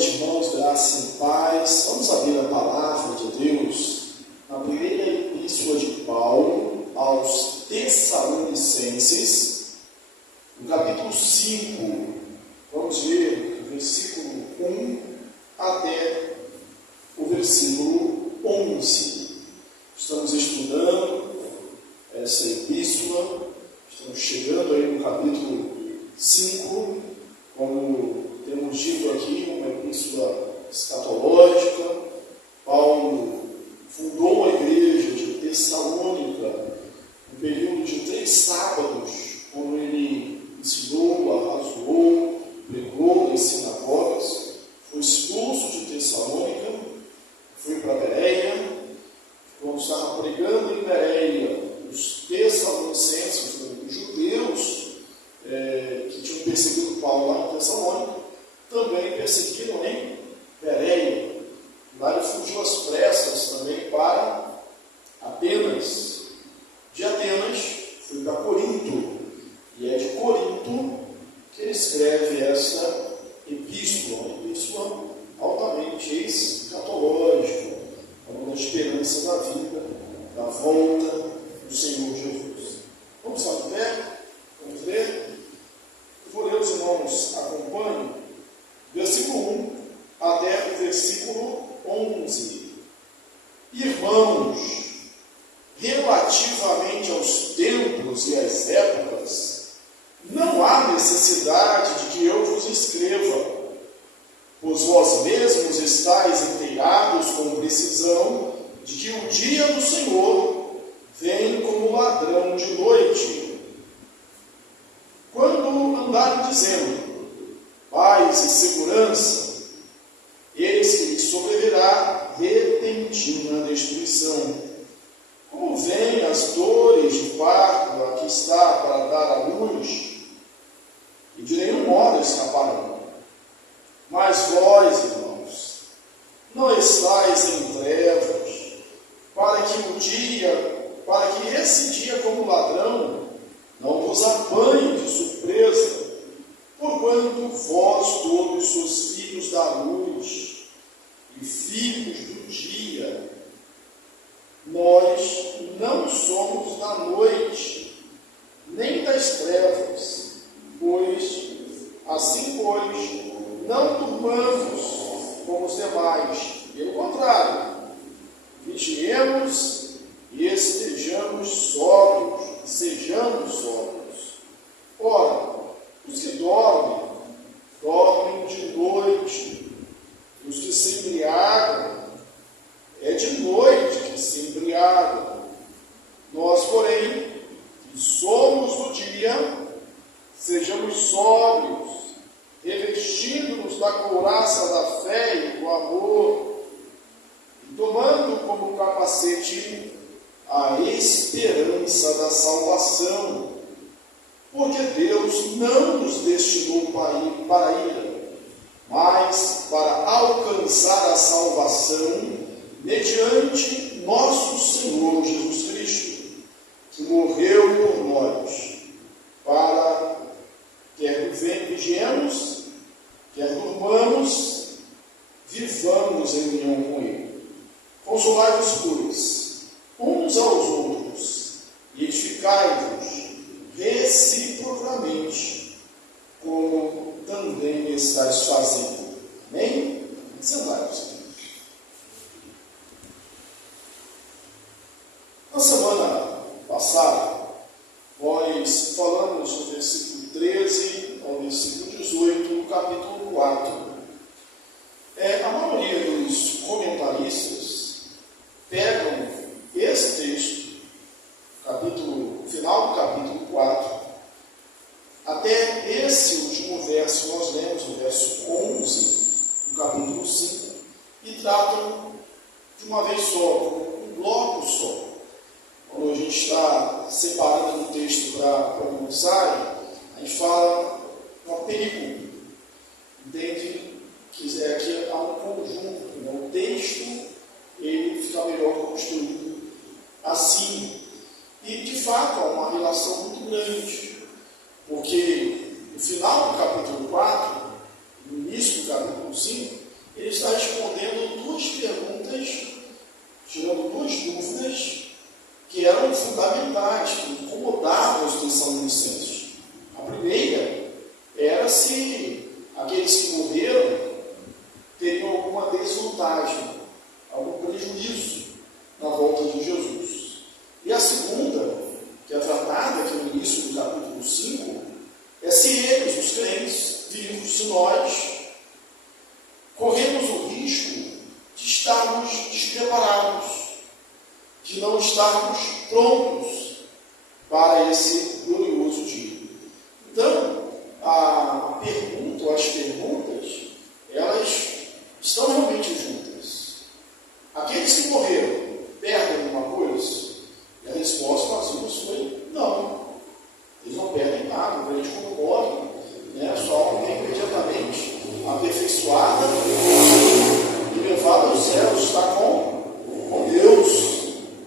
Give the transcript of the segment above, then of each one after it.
noite, irmãos, graça e paz. Vamos abrir a palavra de Deus na primeira epístola de Paulo aos Tessalonicenses, no capítulo 5. Vamos ler do versículo 1 até o versículo 11. Estamos estudando essa epístola, estamos chegando aí no capítulo 5, como temos dito aqui, uma epístola escatológica. Paulo fundou a igreja de Tessalônica no período de 3 sábados, quando ele ensinou, arrazoou, pregou nas sinagogas, foi expulso de Tessalônica, foi para Bereia. Quando estava pregando em Bereia, os tessalonicenses, os judeus que tinham perseguido Paulo lá em Tessalônica, também perseguiram em Bereia. Lá ele fugiu às pressas também para Atenas. De Atenas foi para Corinto, e é de Corinto que ele escreve essa epístola, uma epístola altamente escatológica, falando da esperança da vida, da volta do Senhor Jesus. Vamos estar de pé? Vamos ler? Por ler, os irmãos acompanhem, versículo 1 até o versículo 11. Irmãos, relativamente aos tempos e às épocas, não há necessidade de que eu vos escreva, pois vós mesmos estáis inteirados com precisão de que o dia do Senhor vem como ladrão de noite. Quando andarem dizendo paz e segurança, eis que lhes sobrevirá repentina destruição. Como vêm as dores de parto a que está para dar à luz, e de nenhum modo escaparão. Mas vós, irmãos, não estáis em trevas, para que esse dia como ladrão não vos apanhe de surpresa, porquanto vós todos sois filhos da luz e filhos do dia. Nós não somos da noite, nem das trevas, pois, não durmamos como os demais. Pelo contrário, vigiemos e sejamos sóbrios. Ora, os que dormem de noite, e os que se embriagam, é de noite que se embriagam. Nós, porém, que somos do dia, sejamos sóbrios, revestindo-nos da couraça da fé e do amor, e tomando como capacete a esperança da salvação, porque Deus não nos destinou para a ira, mas para alcançar a salvação mediante nosso Senhor Jesus Cristo, que morreu por nós, para quer vigiemos, quer durmamos, vivamos em união com Ele. Consolai-vos, pois, uns aos outros, e edificai-vos reciprocamente, como também estáis fazendo. Amém? Sentai-vos. Na semana passada, nós falamos do versículo 13 ao versículo 18, no capítulo 4. A maioria dos comentaristas pegam esse texto, final do capítulo 4, até esse último verso que nós lemos, o verso 11, do capítulo 5, e tratam de uma vez só, como um bloco só. Quando a gente está separando o texto para um ensaio, a gente fala uma película. Entende? Que aqui há um conjunto, né? O texto ele fica melhor construído assim. E de fato há uma relação muito grande, porque no final do capítulo 4, no início do capítulo 5, eram fundamentais, que incomodavam os tessalonicenses. A primeira era se aqueles que morreram teriam alguma desvantagem, algum prejuízo na volta de Jesus. E a segunda, que é tratada aqui no início do capítulo 5, é se eles, os crentes vivos, se nós corremos o risco de estarmos despreparados, de não estarmos prontos para esse glorioso dia. Então, a pergunta, ou as perguntas, elas estão realmente juntas. Aqueles que morreram perdem alguma coisa? E a resposta que nós vimos foi não. Eles não perdem nada, o crente quando morre, sua alma é imediatamente aperfeiçoada e levada aos céus, está com Deus,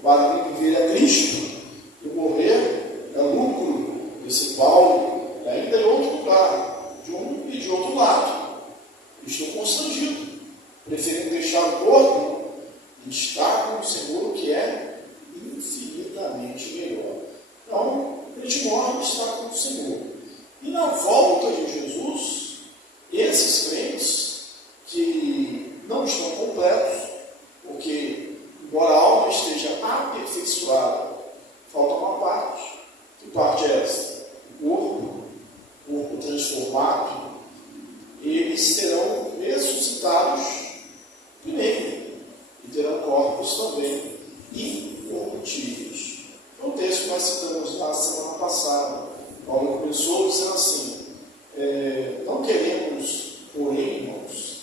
para viver a Cristo, e morrer é lucro, disse Paulo, e ainda em outro lugar, de um e de outro lado. Estou constrangido, preferindo deixar o corpo e estar com o Senhor, que é infinitamente melhor. Então, a gente morre e está com o Senhor. E na volta de Jesus, esses crentes que não estão completos, porque, embora a alma esteja aperfeiçoada, falta uma parte. Que parte é essa? O corpo transformado, eles serão ressuscitados primeiro, e terão corpos também incorruptíveis. É um texto que nós citamos na semana passada. Paulo começou dizendo assim: não queremos, porém, irmãos,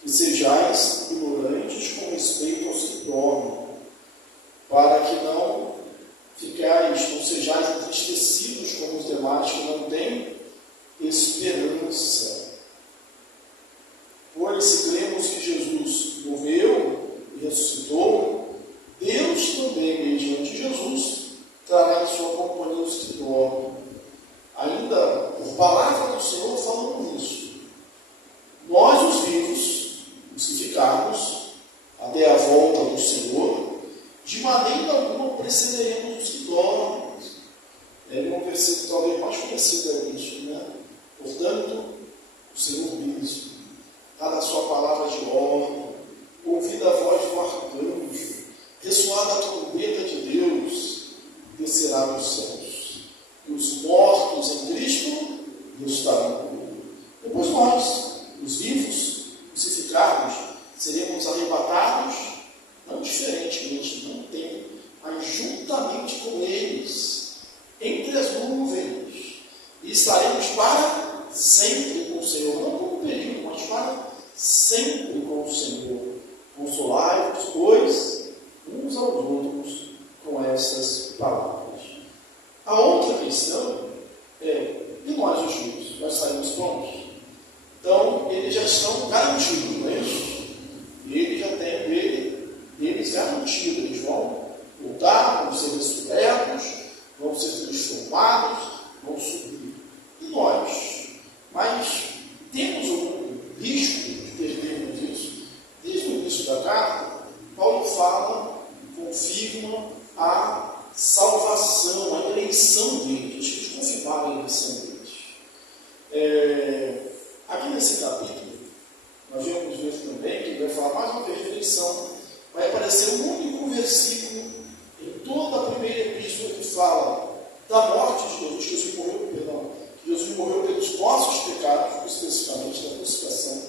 que sejais ignorantes com respeito aos que dormem, para que não sejais entristecidos como os demais que não têm esperança. Pois se cremos que Jesus morreu e ressuscitou, Deus também, mediante Jesus, trará em sua companhia os que dormem. Ainda, por palavra do Senhor, falamos isso. Nós, os vivos, os que ficarmos até a volta do Senhor, de maneira alguma precederemos os que dormem. É um versículo talvez mais conhecido é isso, Portanto, o Senhor diz: dada a sua palavra de ordem, ouvida a voz do arcanjo, ressoada a trombeta de Deus, descerá dos céus, e os mortos em Cristo ressuscitarão com ele. Depois nós, os vivos, se ficarmos, seremos arrebatados, não diferentemente, não tem, mas juntamente com eles, entre as nuvens, e estaremos para sempre com o Senhor, não por um período, mas para sempre com o Senhor. Consolai-vos, pois, uns aos outros com essas palavras. A outra questão é: e nós, os justos, nós saímos prontos? Então, eles já estão garantidos, não é isso? Eles já têm eles garantidos, eles vão voltar, vão ser ressurretos, vão ser transformados, vão subir. E nós? Mas temos algum risco de perdermos isso? Desde o início da carta, Paulo fala, confirma a salvação, a eleição deles. Eles confirmaram a eleição deles. Aqui nesse capítulo, nós vamos ver também que ele vai falar mais uma vez de eleição. Vai aparecer um único versículo em toda a primeira epístola que fala da morte de Jesus, que Jesus morreu pelos nossos pecados, especificamente da crucificação,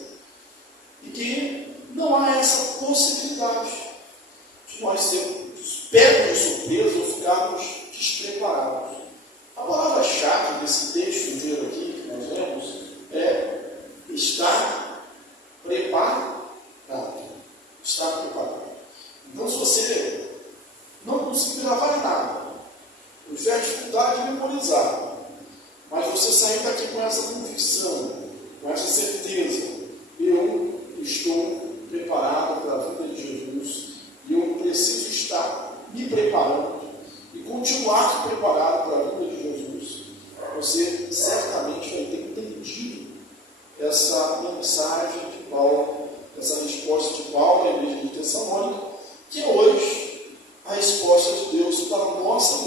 e que não há essa possibilidade de nós sermos pegos de surpresa ou ficarmos despreparados. A palavra-chave desse texto inteiro aqui que nós lemos é estar preparado. Estar preparado. Então, se você não conseguir gravar nada, ou tiver dificuldade de memorizar, mas você sair daqui com essa convicção, com essa certeza: eu estou preparado para a vida de Jesus, e eu preciso estar me preparando e continuar preparado para a vida de Jesus, você certamente vai ter entendido essa mensagem de Paulo, essa resposta de Paulo à igreja de Tessalônica, que é hoje a resposta de Deus para a nossa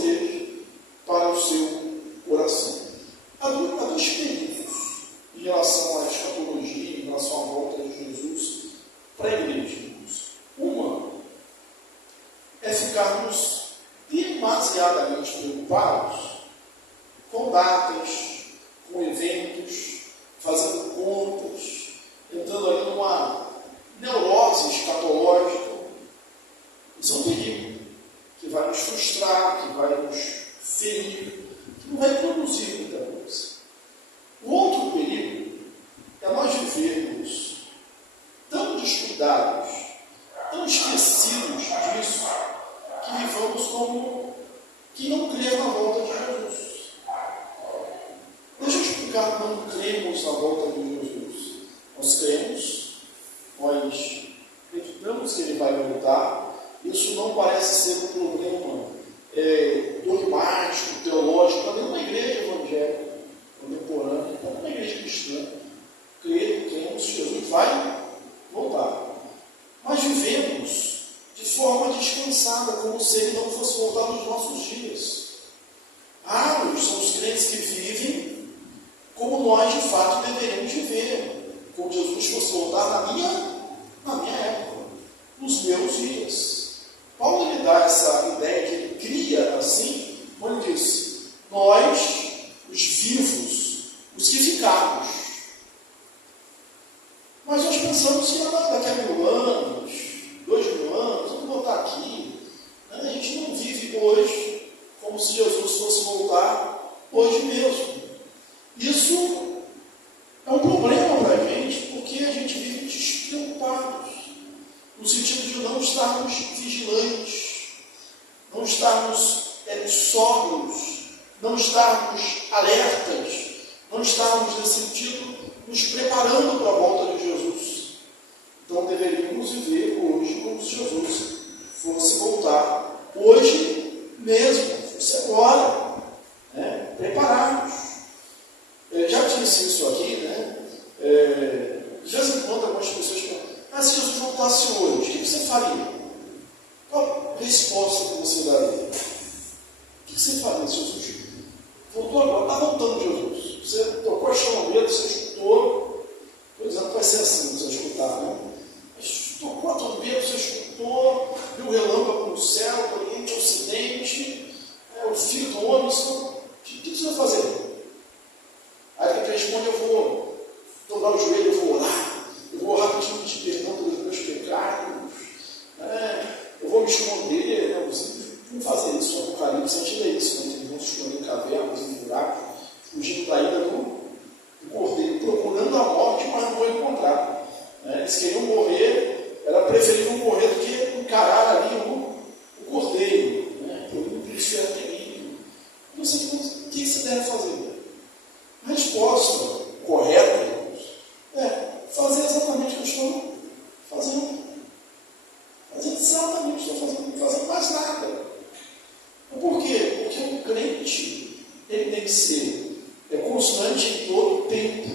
demasiadamente preocupados com datas, com eventos, fazendo contas, entrando ali numa neurose escatológica. Isso é um perigo, que vai nos frustrar, que vai nos ferir, que não vai produzir muita coisa. O outro perigo é nós vivermos tão descuidados, tão esquecidos disso, que vivamos como que não crê na volta de Jesus. Deixa eu explicar, não cremos na volta de Jesus. Nós cremos, nós acreditamos que Ele vai voltar. Isso não parece ser um problema dogmático, teológico, também numa igreja evangélica, contemporânea, também numa igreja cristã. Cremos que Jesus vai voltar. Mas vivemos de forma descansada, como se Ele não fosse voltar nos nossos dias. Raros são os crentes que vivem como nós de fato deveríamos viver, como Jesus fosse voltar na minha época, nos meus dias. Paulo lhe dá essa ideia que ele cria assim, quando ele diz: nós, os vivos, os que ficamos. Mas nós pensamos que daqui a 1000 anos, 2000 anos, vamos voltar aqui. A gente não vive hoje como se Jesus fosse voltar hoje mesmo. Isso é um problema para a gente, porque a gente vive despreocupados, no sentido de não estarmos vigilantes, não estarmos sóbrios, não estarmos alertas, não estarmos, nesse sentido, nos preparando para a volta de Jesus. Então deveríamos viver hoje como se Jesus fosse voltar hoje mesmo, fosse agora, preparados. Eu já disse isso aqui, de vez em quando algumas pessoas perguntam: se Jesus voltasse hoje, o que você faria? Qual a resposta que você daria? O que você faria se Jesus voltou agora? Está voltando Jesus. Você tocou a chamamento, você escutou. Por exemplo, vai ser assim, você escutar, né? Tocou a trombeta, você escutou, viu o relâmpago no céu, o Oriente, o Ocidente, o Filho do Homem. O que você vai fazer? Aí ele responde: eu vou dobrar o joelho, eu vou orar pedindo de perdão pelos meus pecados, eu vou me esconder, vamos fazer isso no Apocalipse, a gente lê isso, eles vão se esconder em cavernas, em buracos, fugindo da ira do cordeiro, procurando a morte, mas não vão encontrar. Eles queriam morrer, era preferível morrer do que encarar ali o cordeiro, por isso era terrível. Então, o que você deve fazer? A resposta correta, irmãos, é fazer exatamente o que eu estou fazendo. Fazer exatamente o que eu estou fazendo, não fazer mais nada. Por quê? Porque o crente, ele tem que ser constante em todo o tempo.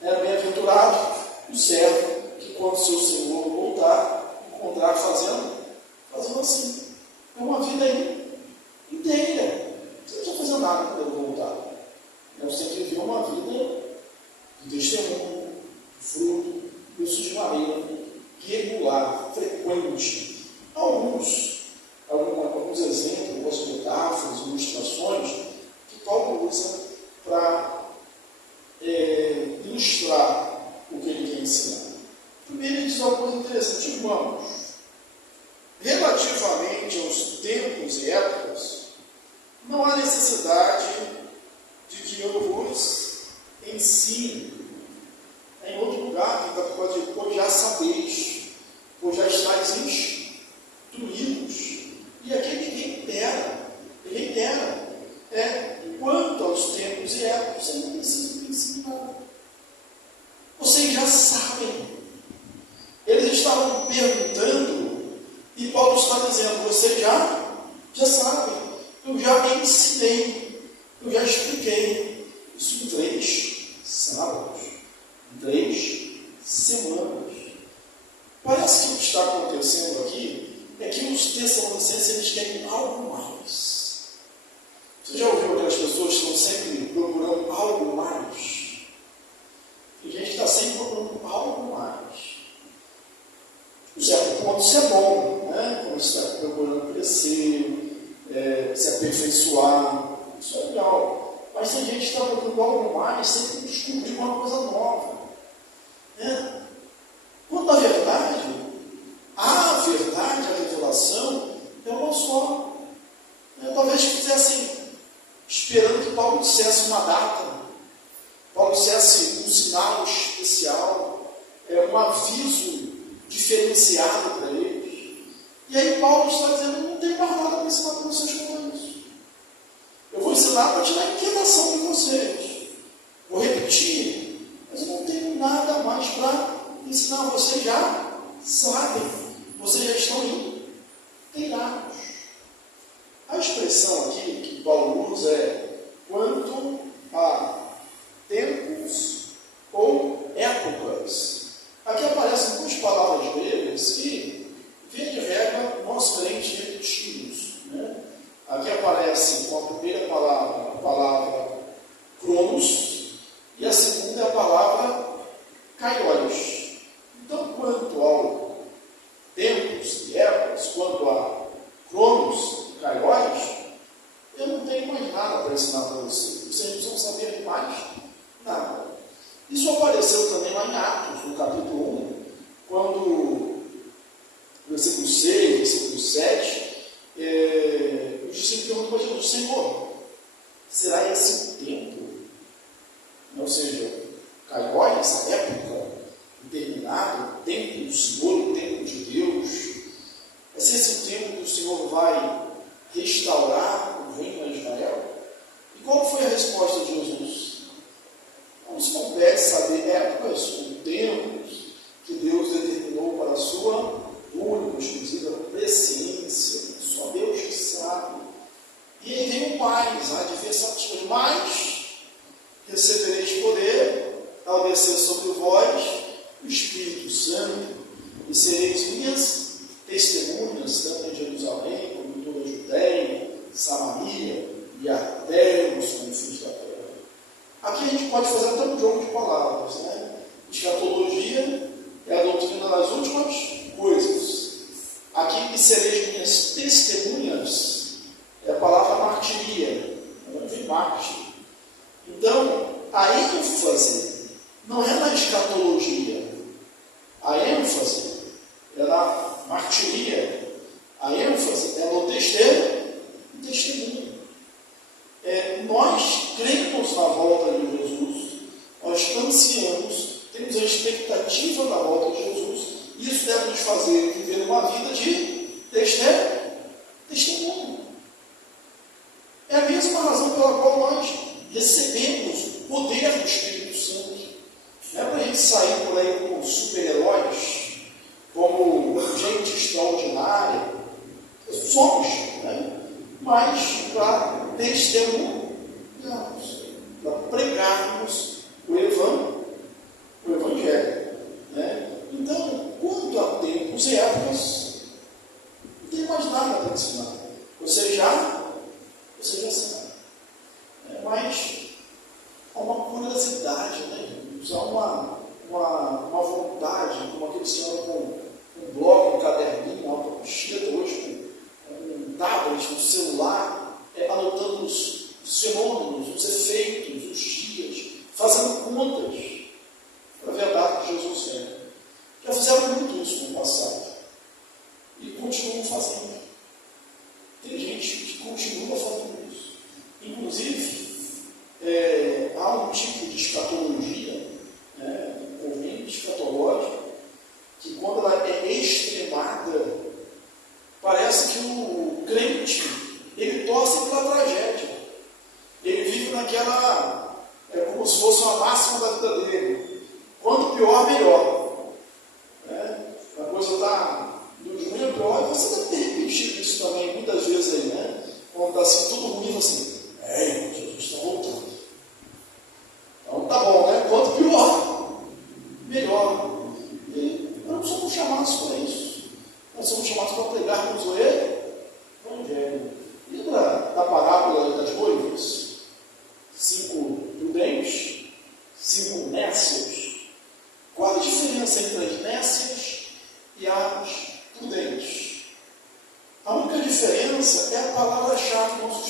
Bem-aventurado o servo que, quando o seu Senhor voltar, encontrar fazendo assim. É uma vida inteira. Você não precisa fazer nada quando ele voltar. Você tem que viver uma vida de testemunho, de fruto, isso de maneira regular, frequente. Alguns exemplos, algumas metáforas, ilustrações que Paulo usa para ilustrar o que ele quer ensinar. Primeiro, ele diz uma coisa interessante: irmãos, relativamente aos tempos e épocas, não há necessidade de que eu vos ensine. Em outro lugar, que pode dizer: pois já sabeis, pois já estáis instruídos. E aqui ele reitera, quanto aos tempos e épocas, você não precisa me ensinar. Vocês já sabem. Eles estavam perguntando, e Paulo está dizendo: vocês já sabem. Eu já ensinei, eu já expliquei isso em 3 sábados, em 3 semanas. Parece que o que está acontecendo aqui é que os tessalonicenses, eles querem algo mais. Você já ouviu aquelas pessoas que estão sempre procurando algo mais? Tem gente que está sempre procurando algo mais. Um certo ponto isso é bom, quando você está procurando crescer, você se aperfeiçoar, isso é legal. Mas tem gente que está procurando algo mais, sempre descobrir uma coisa nova. Né? Quando a verdade, a revelação, é uma só. Talvez quisessem, esperando que Paulo dissesse uma data, Paulo dissesse um sinal especial, um aviso diferenciado para eles. E aí Paulo está dizendo, não tem mais nada para ensinar para vocês com isso. Eu vou ensinar para tirar a inquietação de vocês. Vou repetir, mas eu não tenho nada mais para ensinar. Vocês já sabem, vocês já estão inteirados. A expressão aqui que Paulo usa é quanto a tempos ou épocas. Aqui aparecem duas palavras gregas que, via de regra, nós crentes repetimos. Né? Aqui aparece com a primeira palavra, a palavra cronos, e a segunda é a palavra kairos. Então, quanto ao tempos e épocas, quanto a cronos, kairos, eu não tenho mais nada para ensinar para vocês. Vocês precisam saber mais nada. Isso apareceu também lá em Atos, no capítulo 1, quando, versículo 6, versículo 7, os discípulos perguntam para Jesus, Senhor, será esse o tempo? Ou seja, kairos, a época determinada, o tempo do Senhor, o tempo de Deus. É esse o tempo que o Senhor vai restaurar o reino de Israel? E qual foi a resposta de Jesus? Nos compete saber épocas ou tempos que Deus determinou para a sua única, exclusiva presciência. Só Deus que sabe. E aí vem o mais, adversativa, mas recebereis poder ao descer sobre vós o Espírito Santo e sereis minhas testemunhas, tanto em Jerusalém como em toda a Judéia, Samaria e até os confins da terra. Aqui a gente pode fazer até um jogo de palavras, né? Escatologia é a doutrina das últimas coisas. Aqui que sereis minhas testemunhas é a palavra martiria, não vem mártir. Então, a ênfase não é na escatologia, a ênfase é na martiria, a ênfase é no testemunho. Nós cremos na volta de Jesus, nós ansiamos, temos a expectativa da volta de Jesus, e isso deve nos fazer viver uma vida de testemunho. É a mesma razão pela qual nós recebemos o poder do Espírito Santo. Não é para a gente sair por aí como super-heróis, como gente extraordinária, somos, né? Mas para testemunharmos, para pregarmos o Evangelho. Né? Então, quanto a tempos e épocas, não tem mais nada para ensinar. Você já sabe. Mas há uma curiosidade, né? Há uma vontade, como aquele senhor com um bloco, um caderninho, uma apostila, hoje com um tablet, um celular, anotando os fenômenos, os efeitos, os dias, fazendo contas para ver a data que Jesus vem. Já fizeram muito isso no passado e continuam fazendo. Tem gente que continua fazendo isso. Inclusive, há um tipo de escatologia, um movimento escatológico, que quando ela é extremada, parece que o crente, ele torce pela tragédia. Ele vive naquela, como se fosse uma máxima da vida dele. Quanto pior, melhor. A coisa está do ruim pior, e você deve ter repetido isso também muitas vezes aí, né? Quando está assim, tudo ruim, assim, Jesus está voltando. Então tá bom, né? Quanto pior, melhor. E nós não somos chamados para isso. Nós somos chamados para pregarmos o Evangelho. Lembra da parábola das noivas? 5 prudentes, 5 nécias. Qual a diferença entre as nécias e as prudentes? A única diferença é a palavra-chave do nosso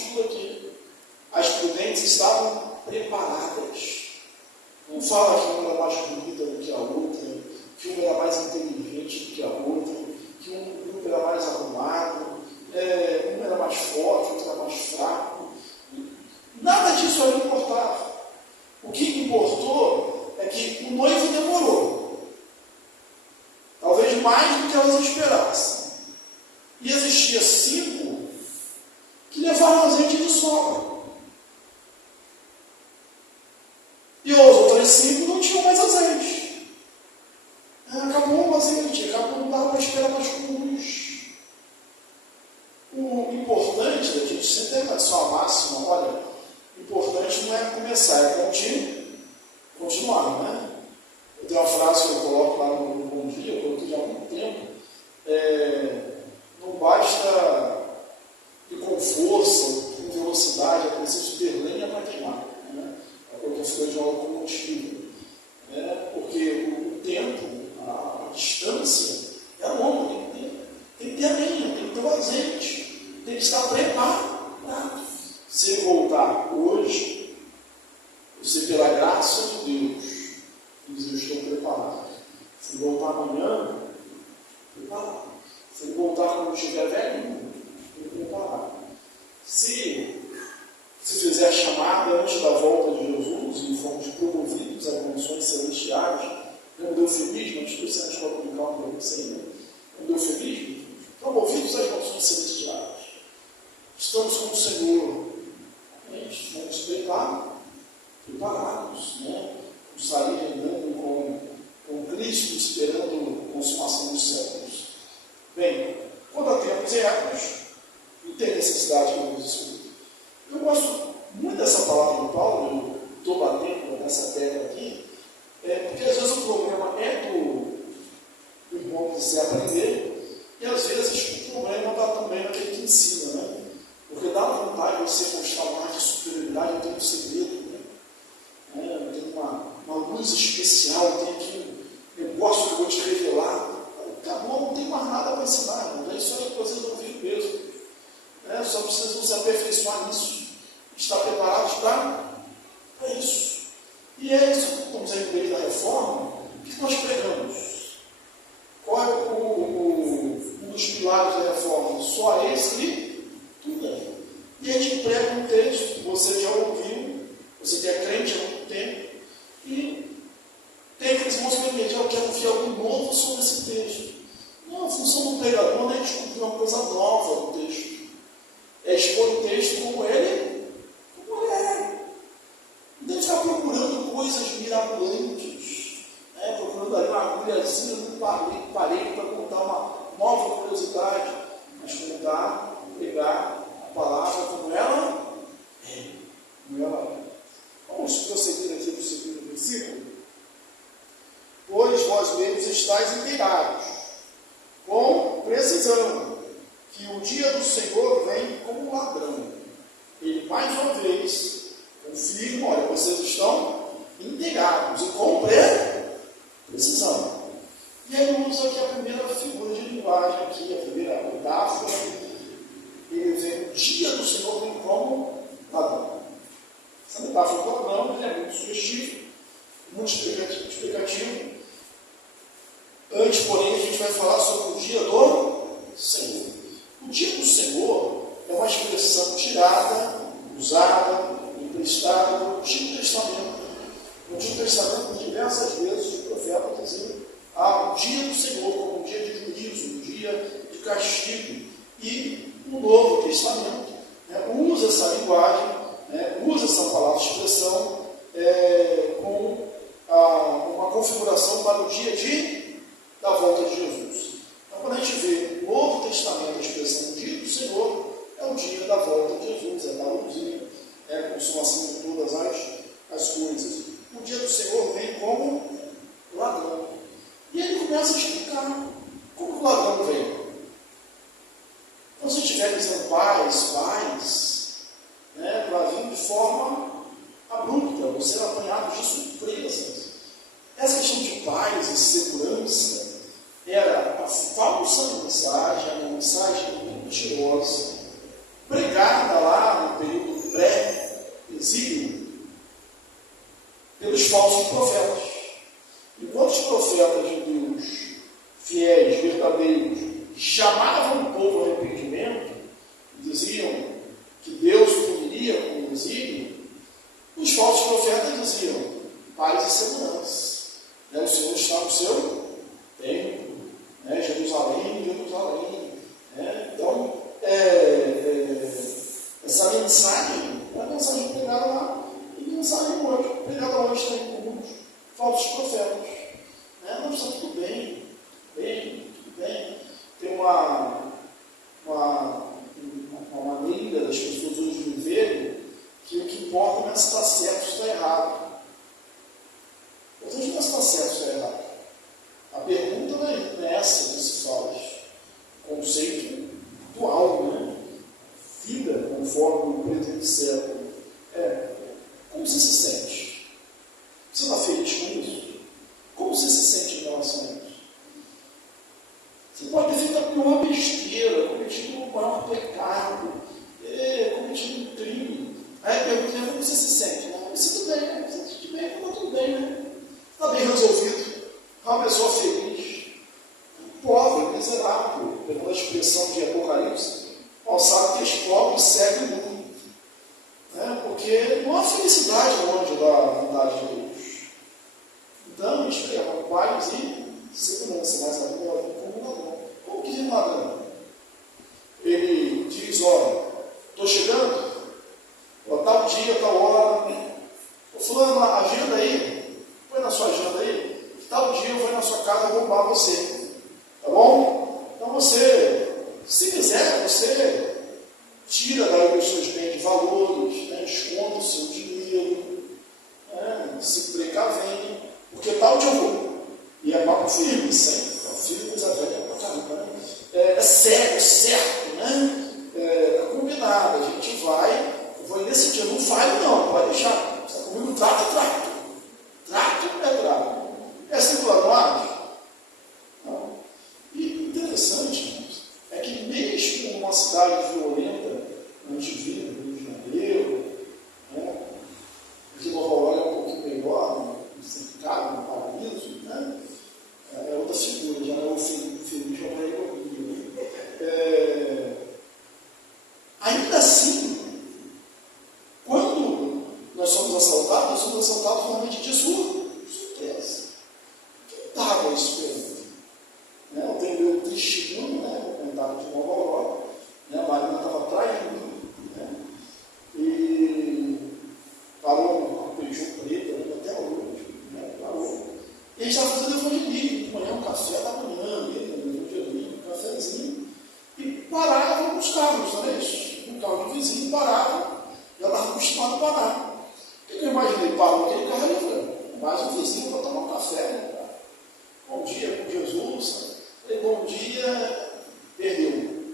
preparadas. Não fala que uma era mais bonita do que a outra, que uma era mais inteligente do que a outra, que um grupo era mais arrumado, um era mais forte, outro era mais fraco. Nada disso ali importava. O que importou é que o noivo demorou. Talvez mais do que elas esperassem. E existia 5 que levaram azeite de sobra. E as outras 5 não tinham mais azeite. Acabou o azeite, acabou, não dava para esperar mais cruz. O importante, a gente sempre tem só a máxima, olha, o importante não é começar, é continuar, né? Eu tenho uma frase que eu coloco lá no Bom Dia, eu coloquei já há muito tempo, não basta ir com força, com velocidade, é preciso ter lenha para queimar, né? É o que eu fiz de aula combustível, né? Porque o tempo, a distância é longa, tem que ter a lenha, tem que ter o azeite, tem que estar preparado. Se ele voltar hoje, você, pela graça de Deus, diz: eu estou preparado. Se ele voltar amanhã, preparado. Se ele voltar quando estiver velho, preparado. Se fizer a chamada antes da volta de Jesus e fomos promovidos a condições celestiais, não deu eufemismo, acho que você na escola publicar para você, né? Não deu eufemismo, promovidos às condições celestiais. Estamos com o Senhor, vamos preparados, né? Vamos sair reinando com Cristo, esperando a consumação dos séculos. Bem, quando há tempos e épocas, não tem necessidade de nos discutir. Eu gosto muito dessa palavra de Paulo, eu estou batendo nessa tecla aqui, porque às vezes o problema é do irmão que quiser aprender, e às vezes o problema está também naquele que ensina, né? Porque dá vontade de você mostrar mais de superioridade, eu tenho um segredo, né? Eu tenho uma luz especial, eu tenho aqui um negócio que eu vou te revelar. Acabou, não tem mais nada para ensinar, irmão. Isso aí vocês resolvido mesmo. Só precisam se aperfeiçoar nisso. Estar preparados para isso. E é isso que estamos aí no meio da reforma. O que nós pregamos? Qual é um dos pilares da reforma? Só a Escritura. E a gente prega um texto que você já ouviu, você que é crente há muito tempo, e tem aqueles irmãos que mediam, eu quero ouvir algo novo sobre esse texto. Não, a função do pregador não é descobrir uma coisa nova no texto. É expor o texto como ele é. Não tem que ficar procurando coisas mirabolantes, procurando ali uma agulhazinha no parede para contar uma nova curiosidade, mas contar, pregar a palavra como ela é. Vamos prosseguir aqui para o segundo versículo. Pois vós mesmos estáis inteirados, com precisão, que o dia do Senhor vem como um ladrão. Ele, mais uma vez, confirma: olha, vocês estão inteirados e com precisão. E aí usa aqui a primeira figura de linguagem, aqui, a primeira metáfora. Ele vem: o dia do Senhor vem como ladrão. Essa metáfora do ladrão é muito sugestiva, muito explicativo. Antes, porém, a gente vai falar sobre o dia do Senhor. O dia do Senhor é uma expressão tirada, usada, emprestada no Antigo Testamento. No Antigo Testamento, diversas vezes, o profeta dizia: o dia do Senhor como um dia de juízo, um dia de castigo. E no Novo Testamento usa essa linguagem, usa essa palavra, expressão, com uma configuração para o dia da volta de Jesus. Então, quando a gente vê no Novo Testamento a expressão do dia do Senhor, é o dia da volta de Jesus, é da luzia, é a consumação de todas as coisas. O dia do Senhor vem como ladrão. E ele começa a explicar como o ladrão vem. Então, se estiver dizendo paz, para vir de forma abrupta, você é apanhado de surpresa. Essa questão de paz e segurança era a falsa mensagem, a mensagem mentirosa, pregada lá no período pré-exílio, ia com o exílio, os falsos profetas diziam: paz e segurança. O Senhor está no seu templo, Jerusalém, Jerusalém. Então, essa mensagem é a mensagem pregada lá e mensagem hoje, pregada hoje também com os falsos profetas. Não está tudo bem, tudo bem. Tem uma maneira das pessoas hoje viverem que o que importa não é se está certo ou se está errado. Eu não é se está certo ou se está errado. A pergunta não é essa que se faz. Conceito atual, vida conforme o presente século. Como você se sente? Você está feliz com isso? Como você se sente em relação a isso? Você pode ter feito a pior besteira, cometido o maior pecado, cometido um crime. Aí a pergunta é: como você se sente? Não, me sinto bem, me sinto bem, está tudo bem, Está bem resolvido. É uma pessoa feliz, pobre, miserável, pela expressão de Apocalipse. Paulo sabe que os pobres seguem o mundo. Porque não há felicidade longe da vontade de Deus. Então, isto é paz e segurança, mas a vida é como um ladrão. Como que vive um ladrão? Ele diz: olha, estou chegando, tal dia, tal hora, fulano, agenda aí, põe na sua agenda aí, tal dia eu vou na sua casa roubar você, tá bom? Então você, se quiser, você tira daí os seus bens de valores, esconda o seu dinheiro, se precavendo, porque tal dia eu vou. E é papo firme, sempre. Firme, coisa velha pra caramba, é sério, certo, é combinado. A gente vai, eu vou nesse dia, não falho não, pode deixar. Você está comigo, trato. Trato é trato. É assim que eu age? Não. E interessante é que mesmo numa cidade violenta, onde vive, no Rio de Janeiro, aqui no Aurora é um pouquinho melhor, no cercado, no paraíso, é outra figura, já não é o feliz, já não é economia. Ainda assim, quando nós somos assaltados realmente de surpresa. Quem estava esperando? Eu tenho meu testemunho, vou contar aqui no Aurora, a Marina estava traindo, e parou uma Peugeot preta, até hoje, parou. E a gente estava fazendo evangelismo, de manhã, um café da manhã, um cafezinho, e parava os carros, sabe isso? Um carro do vizinho parava, já estava acostumado a parar. O que eu imaginei? Parou aquele carro ali, mais um vizinho para tomar um café, Bom dia, com Jesus, sabe? Falei: bom dia, perdeu.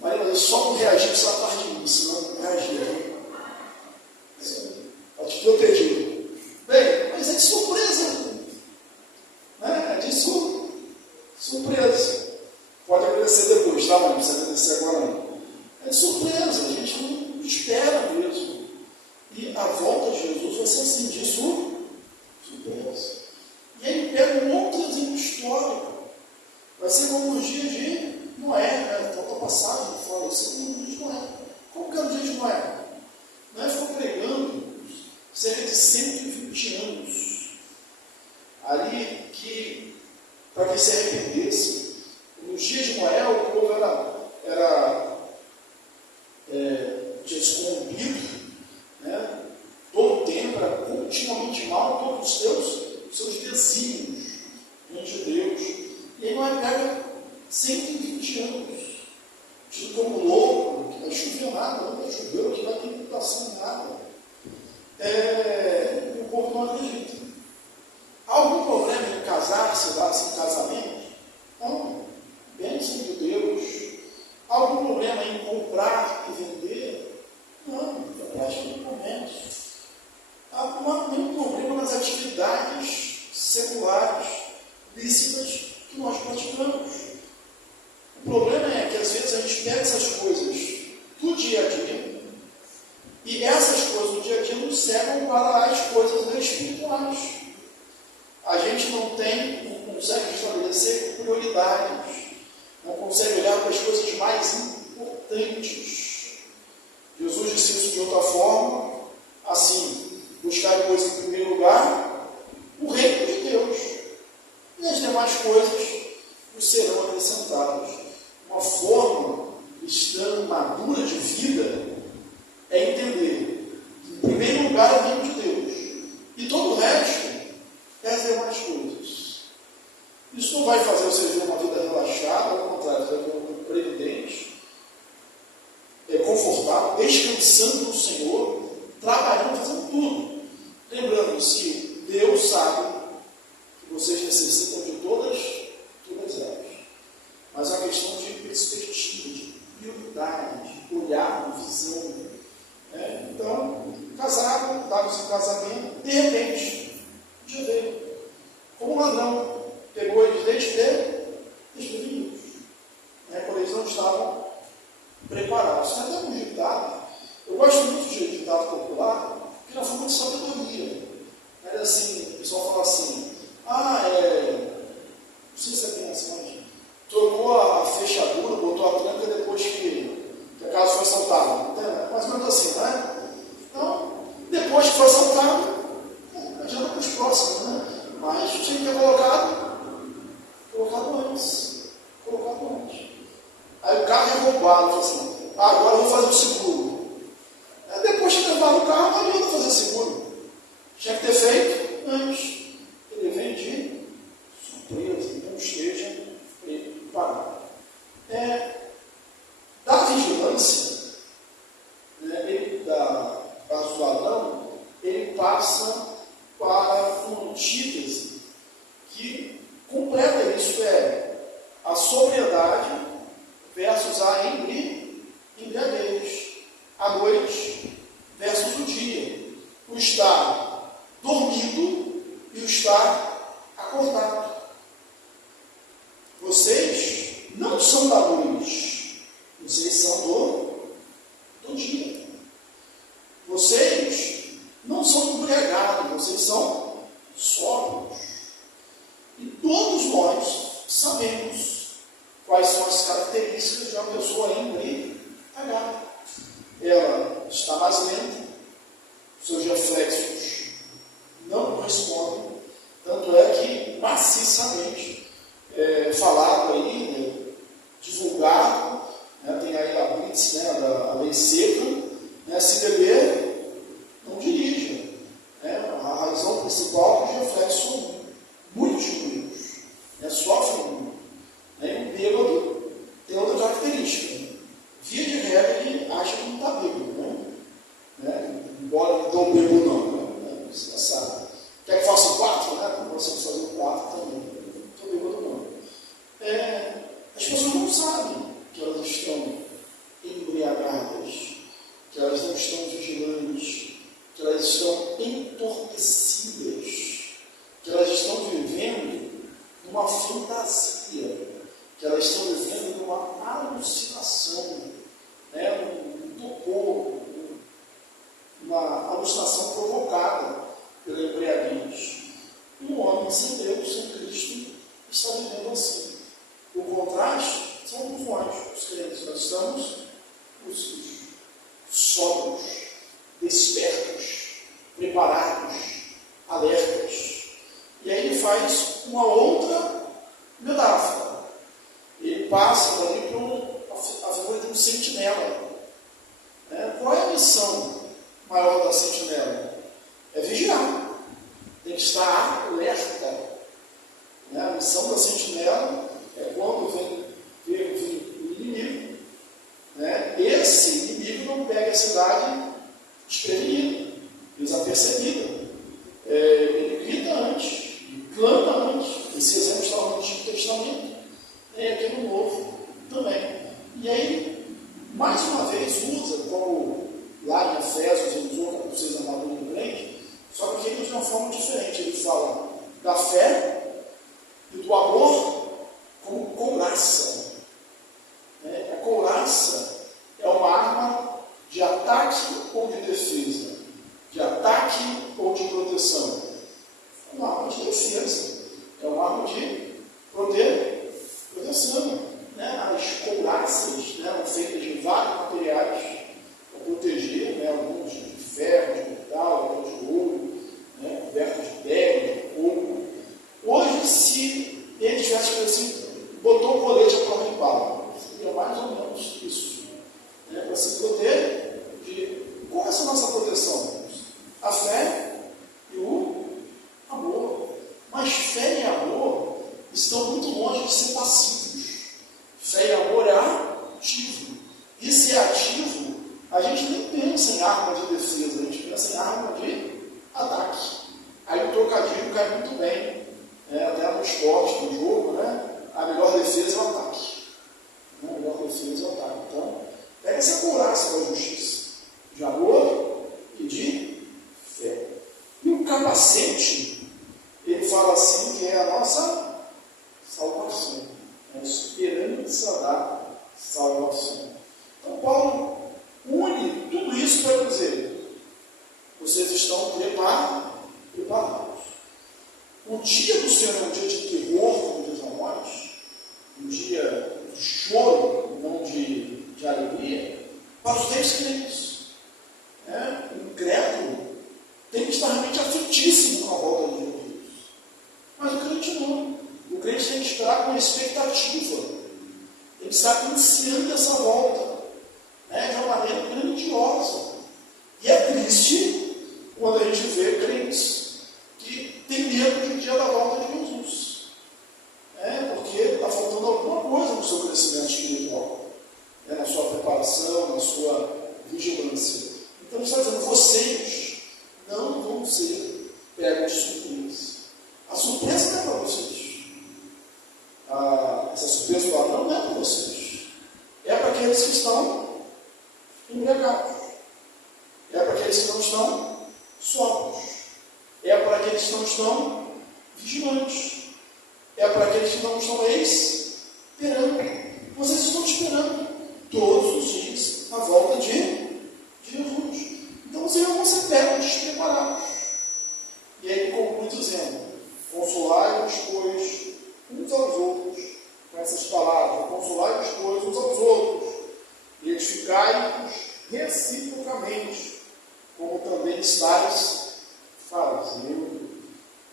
Mas eu só não reagi para ela atrás de mim, senão não reagia. Para te proteger. Bem, mas é de surpresa. É de surpresa. Pode agradecer depois, tá, mãe? Não precisa agradecer agora não. É de surpresa, a gente não espera mesmo. E a volta de Jesus vai ser assim, de surpresa. E aí ele pega um outro exemplo histórico. Vai ser como nos dias de Noé, Falta passagem fala, vai ser como nos dias de Noé. Como que era o dia de Noé? Noé ficou pregando cerca de 120 anos. Ali que, para que se arrependesse, nos dias de Noé o povo tinha se corrompido, todo o tempo era continuamente mal, todos os seus desígnios diante de Deus. E aí Noé pega 120 anos, tido como louco, que vai chover nada, não vai chover, que vai ter inundação nada. E o povo não acredita. Há algum problema em casar-se, dar-se em casamento? de outra forma, assim, buscar coisas em primeiro lugar, o reino de Deus, e as demais coisas nos serão acrescentadas. Uma forma cristã madura de vida é entender que, em primeiro lugar, é o reino de Deus, e todo o resto é as demais coisas. Isso não vai fazer você viver uma vida relaxada, ao contrário, você vai viver uma vida previdente, confortável, descansando no Senhor, trabalhando, fazendo tudo. Lembrando-se que Deus sabe que vocês necessitam de todas elas. Mas a questão de perspectiva, de prioridade, de olhar, de visão. Então, casado, dados em casamento, de repente, já veio. Como um ladrão, pegou eles desprevenidos, quando eles não estavam preparados. Isso é até um ditado. Eu gosto muito de ditado popular, porque na forma de sabedoria. Era assim, o pessoal fala assim, não sei se é bem assim, mas trocou a fechadura, botou a tranca depois que a casa foi assaltada. Mais ou menos assim, né? Então, depois que foi assaltado, adianta para os próximos, né? Mas tinha que ter colocado antes. Aí o carro é roubado, assim, agora eu vou fazer o seguro. Depois que levar o carro, não adianta fazer seguro. Tinha que ter feito antes. Ele vem de surpresa, não esteja preparado. Da vigilância, do ladrão, ele passa para uma antítese que completa isso, a sobriedade versus a embriaguez, a noite versus o dia, o estar dormido e o estar acordado. Vocês não são da noite, vocês são do dia. Vocês não são embriagados, vocês são sóbrios. E todos nós sabemos quais são as características de uma pessoa embriagada. Ela está mais lenta, seus reflexos não correspondem, tanto é que maciçamente falado aí, divulgado, tem aí a blitz, a lei seca, se beber, não dirija. A razão principal é que os reflexos são muito diminuídos, sofrem muito. O bêbado tem outra característica. Via de regra, ele acha que não está bêbado, embora ele não bêbado não, você já sabe. Quer que faça o 4? Não consegue fazer o 4 também. Não estou bêbado não. As pessoas não sabem que elas estão embriagadas, que elas não estão vigilantes, que elas estão entorpecidas, que elas estão vivendo numa fantasia, que elas estão vivendo numa alucinação, um topor, uma alucinação provocada pela embriaguez. Um homem sem Deus, sem Cristo, está vivendo assim. O contraste são os nós, os crentes. Nós estamos lúcidos, sóbrios, despertos, preparados, alertas. E aí ele faz uma outra metáfora. Ele passa ali para a figura de um sentinela. Qual é a missão maior da sentinela? É vigiar. Tem que estar alerta. A missão da sentinela é quando vem o inimigo. Esse inimigo não pega a cidade desprevenida, desapercebida. Ele grita antes, ele clama antes. Esse exemplo está no Antigo Testamento, aqui no Novo também. E aí, mais uma vez, usa, como lá em Efésios, ele usou para vocês armadura do crente, só que ele usa de uma forma diferente. Ele fala da fé e do amor como couraça. A couraça é uma arma de ataque ou de defesa, de ataque ou de proteção. É uma arma de defesa, é uma arma de proteção. As couraças, feitas de vários materiais para proteger, a gente nem pensa em arma de defesa, a gente pensa em arma de ataque. Aí o trocadilho cai muito bem, até no esporte, no jogo, né? A melhor defesa é o ataque. A melhor defesa é o ataque. Então, pega essa couraça da justiça, de amor e de fé. E o capacete, ele fala assim que é a nossa salvação, a esperança da salvação. Então, Paulo une tudo isso para dizer: vocês estão preparados. O dia do Senhor é um dia de terror, como diz Amós, um dia de choro, não de alegria, para os crentes. O incrédulo tem que estar realmente aflitíssimo com a volta de Jesus. Mas o crente não. O crente tem que esperar com uma expectativa. Tem que estar iniciando essa volta, de uma maneira grandiosa. E é triste quando a gente vê crentes que têm medo do dia da volta de Jesus. Porque está faltando alguma coisa no seu crescimento espiritual, na sua preparação, na sua vigilância. Então ele está dizendo: vocês não vão ser pegos de surpresa. A surpresa não é para vocês. Essa surpresa do ladrão não é para vocês. É para aqueles que estão embriagados. É para aqueles que não estão sóbrios. É para aqueles que não estão vigilantes. É para aqueles que não estão esperando. Vocês estão esperando todos os dias a volta de Jesus. Então vocês não vão ser pegos despreparados. E aí ele conclui dizendo: consolai-vos, pois, uns aos outros, com essas palavras: consolai-vos, pois, uns aos outros, e edificai-vos reciprocamente, como também estáis fazendo.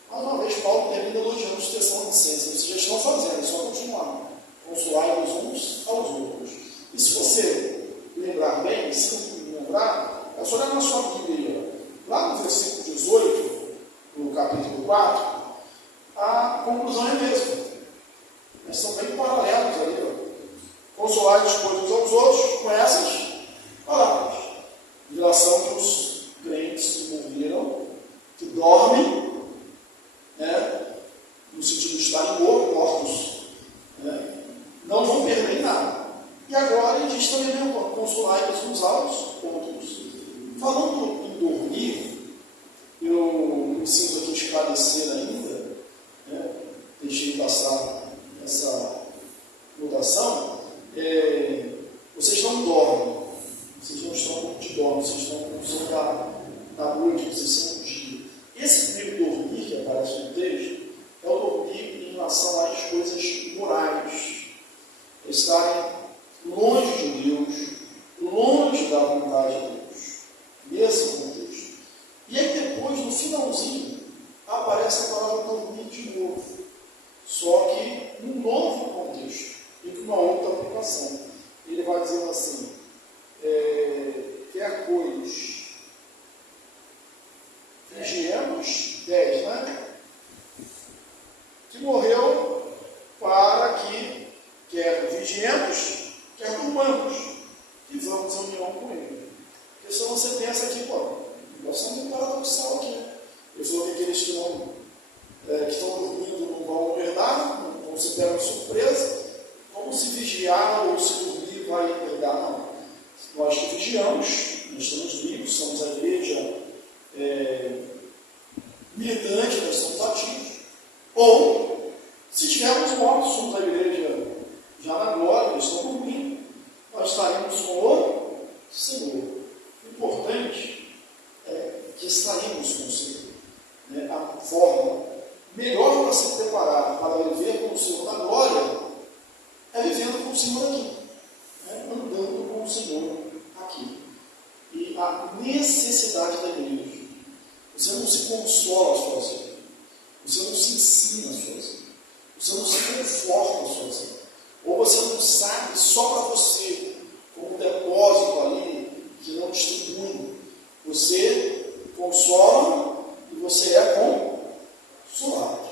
Mais uma vez, Paulo termina elogiando os Tessalonicenses. Vocês já estão fazendo, é só continuar. Consolai-vos uns aos outros. E se você lembrar bem, se não lembrar, é só olhar na sua Bíblia. Lá no versículo 18, no capítulo 4, a conclusão é a mesma. Eles são bem paralelos ali. Consolai-vos uns aos outros com essas palavras. Em relação que os crentes que morreram, que dormem, no sentido de estarem mortos, não vão perder nada. E agora ele diz também: consolai-vos uns aos outros. Falando em dormir, eu preciso aqui esclarecer ainda, deixei passar essa notação. Vocês não dormem, vocês não estão de dormir, vocês estão com sono da noite, vocês são do dia. Esse primeiro dormir que aparece no texto é o dormir em relação às coisas morais, estarem longe de Deus, longe da vontade de Deus. Nesse contexto. E aí depois, no finalzinho, aparece a palavra dormir de novo, só que num novo contexto e com uma outra aplicação. Ele vai dizendo assim: quer coisa vigiemos 10, que morreu para que quer vigiemos, quer durmamos, e vamos em união com ele. Porque se você pensa aqui, nós somos um paradoxal aqui. Ele falou que aqueles que estão dormindo não vão herdar, não vão ser pegos de surpresa. Como se vigiar ou se dormir vai herdar? Não. Nós que vigiamos, nós estamos vivos, somos a igreja militante, nós somos ativos. Ou, se estivermos mortos, somos a igreja já na glória, nós estamos dormindo, nós estaremos com o Senhor. O importante é que estaremos com o Senhor. A forma melhor para se preparar para viver com o Senhor na glória é vivendo com o Senhor aqui, andando com o Senhor aqui. E a necessidade da igreja: você não se consola sozinho, você não se ensina sozinho, você não se conforta sozinho, ou você não sabe só para você, como um depósito ali que não distribui. Você consola e você é consolado.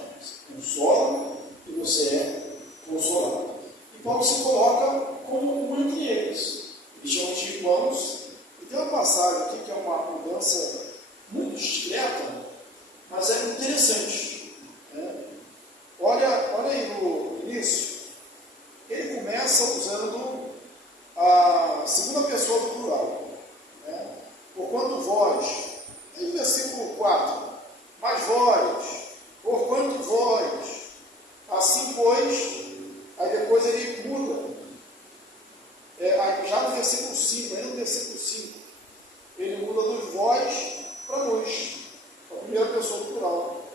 Consola e você é consolado. E Paulo se coloca como um entre eles. Eles chamam de irmãos e Tem uma passagem aqui que é uma mudança muito discreta, mas é interessante. Né? Olha aí no início, ele começa usando a segunda pessoa do plural. Né? Porquanto vós, aí no versículo 4, mas vós, porquanto vós, assim pois, aí depois ele muda. Já no versículo 5, aí no versículo 5, ele muda dos vós para nós, a primeira pessoa do plural.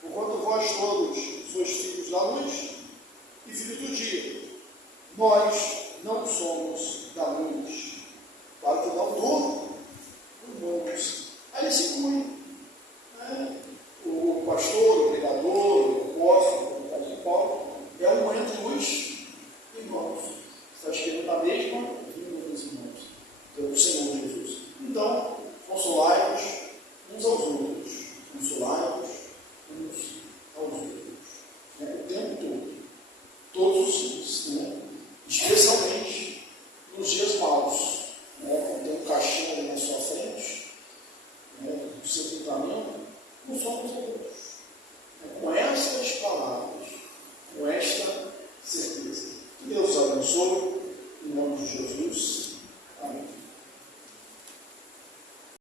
Porquanto vós todos sois filhos da luz e filhos do dia, nós não somos da luz, para que não do mundo. Aí ele se inclui.